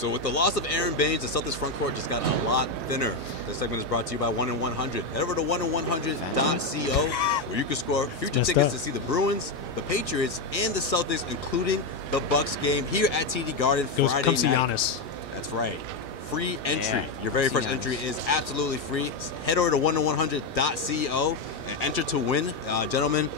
So with the loss of Aron Baynes, the Celtics front court just got a lot thinner. This segment is brought to you by 1-in-100. Head over to 1-in-100.co where you can score future tickets to see the Bruins, the Patriots, and the Celtics, including the Bucks game here at TD Garden Friday Come see night. Giannis. That's right. Free entry. Yeah, Your very first entry is absolutely free. Head over to 1-in-100.co and enter to win. Gentlemen,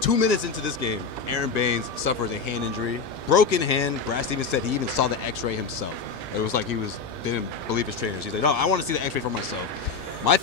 2 minutes into this game, Aron Baynes suffers a hand injury, broken hand. Brad Stevens said he even saw the x-ray himself. It was like he didn't believe his trainers. He's like, no, I want to see the x-ray for myself. My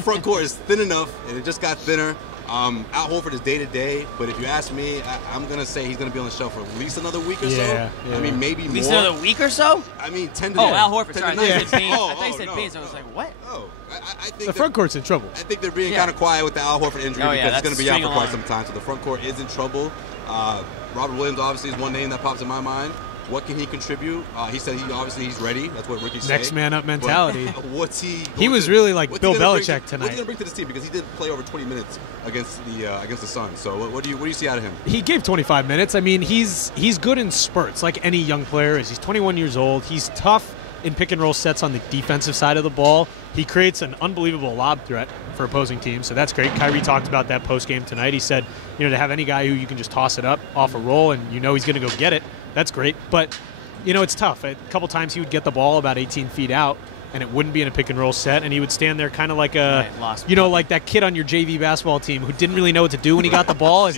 front court is thin enough, and it just got thinner. Al Horford is day-to-day, but if you ask me, I'm going to say he's going to be on the shelf for at least another week or so. Yeah. I mean, maybe more. At least another week or so? I mean, 10 to Al Horford, sorry. I thought you said Baynes. Oh, I thought you said no. Baynes. I was like, what? Oh, I think The front court's in trouble. I think they're being kind of quiet with the Al Horford injury because it's going to be out for quite some time. So the front court is in trouble. Robert Williams obviously is one name that pops in my mind. What can he contribute? He said he's ready. That's what Ricky's saying. Next man up mentality. What's he? He was really like Bill Belichick tonight. What's he going to bring to this team? Because he did play over 20 minutes against the Suns. So what do you see out of him? He gave 25 minutes. I mean, he's good in spurts, like any young player is. He's 21 years old. He's tough in pick and roll sets on the defensive side of the ball. He creates an unbelievable lob threat for opposing teams, so that's great. Kyrie talked about that post game tonight. He said, to have any guy who you can just toss it up off a roll and he's going to go get it. That's great, but it's tough. A couple times he would get the ball about 18 feet out, and it wouldn't be in a pick and roll set, and he would stand there kind of like like that kid on your JV basketball team who didn't really know what to do when he got the ball.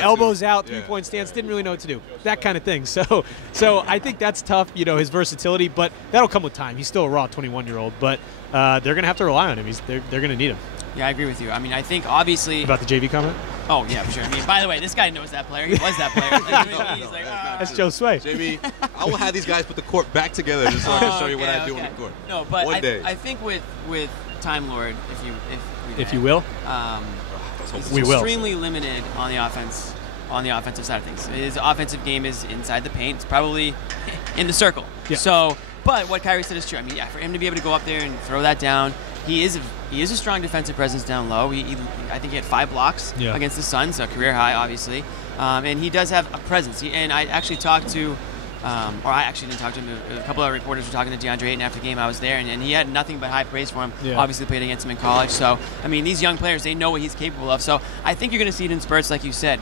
Elbows out, three-point stance, didn't really know what to do. That kind of thing. So I think that's tough, his versatility, but that'll come with time. He's still a raw 21-year-old, but they're going to have to rely on him. They're going to need him. Yeah, I agree with you. I mean, I think obviously about the JV comment. Oh yeah, for sure. I mean, by the way, this guy knows that player. He was that player. He's like, that's Josue. Jamie, I will have these guys put the court back together just so I can show you what I do on the court. No, but One day. I think with Time Lord, if you will, he's extremely limited on the offensive side of things. His offensive game is inside the paint. It's probably in the circle. Yeah. So, but what Kyrie said is true. I mean, for him to be able to go up there and throw that down, he is a strong defensive presence down low. I think he had 5 blocks against the Suns, a career high, obviously. And he does have a presence. And I actually talked to, or I actually didn't talk to him. A couple of reporters were talking to DeAndre Ayton after the game. I was there, and he had nothing but high praise for him. Yeah. Obviously played against him in college. So, I mean, these young players, they know what he's capable of. So I think you're going to see it in spurts, like you said.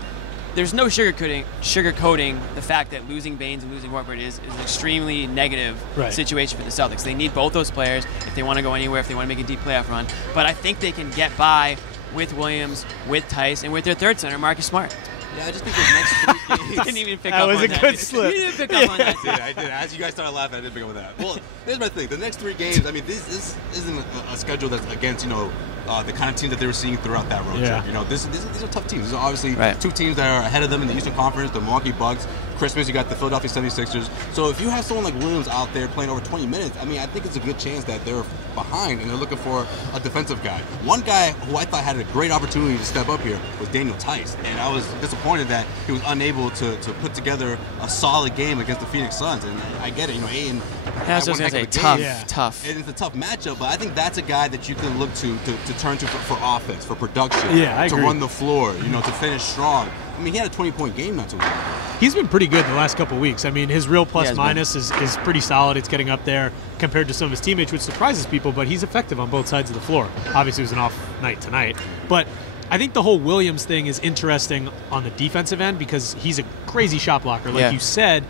There's no sugarcoating the fact that losing Baynes and losing Horford is an extremely negative situation for the Celtics. They need both those players if they want to go anywhere, if they want to make a deep playoff run. But I think they can get by with Williams, with Tice, and with their third center, Marcus Smart. Yeah, I just think the next 3 games. Didn't even pick up on that. That was a good slip. You didn't pick up on that. I did. As you guys started laughing, I didn't pick up on that. Well, here's my thing. The next 3 games, I mean, this isn't a schedule that's against, the kind of team that they were seeing throughout that road trip. These are tough teams. These are obviously 2 teams that are ahead of them in the Eastern Conference, the Milwaukee Bucks. Christmas, you got the Philadelphia 76ers. So if you have someone like Williams out there playing over 20 minutes, I mean, I think it's a good chance that they're behind and they're looking for a defensive guy. One guy who I thought had a great opportunity to step up here was Daniel Tice, and I was disappointed that he was unable to put together a solid game against the Phoenix Suns. And I get it, Ayton. That's what I was going to say, tough. And it's a tough matchup, but I think that's a guy that you can look to turn to for offense, for production, to run the floor, to finish strong. I mean, he had a 20-point game not too long ago. He's been pretty good the last couple of weeks. I mean, his real plus-minus is pretty solid. It's getting up there compared to some of his teammates, which surprises people, but he's effective on both sides of the floor. Obviously, it was an off night tonight. But I think the whole Williams thing is interesting on the defensive end because he's a crazy shot blocker, like you said,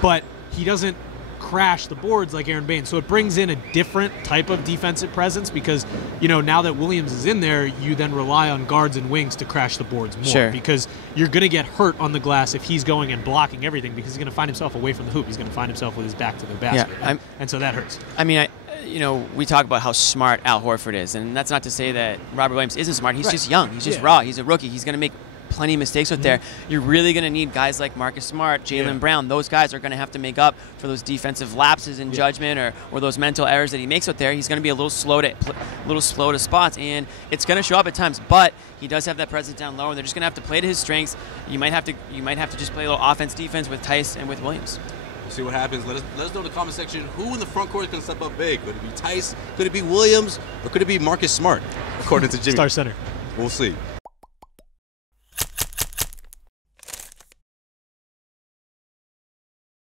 but he doesn't crash the boards like Aron Baynes. So it brings in a different type of defensive presence because, now that Williams is in there, you then rely on guards and wings to crash the boards more because you're going to get hurt on the glass if he's going and blocking everything because he's going to find himself away from the hoop. He's going to find himself with his back to the basket. And so that hurts. I mean, we talk about how smart Al Horford is, and that's not to say that Robert Williams isn't smart. He's just young. He's just raw. He's a rookie. He's going to make plenty of mistakes out there. You're really going to need guys like Marcus Smart, Jaylen Brown. Those guys are going to have to make up for those defensive lapses in judgment or those mental errors that he makes out there. He's going to be a little slow to spots, and it's going to show up at times. But he does have that presence down low, and they're just going to have to play to his strengths. You might have to just play a little offense defense with Tice and with Williams. We'll see what happens. Let us know in the comment section who in the front court is going to step up big. Could it be Tice? Could it be Williams? Or could it be Marcus Smart? According to Jimmy. Star center. We'll see.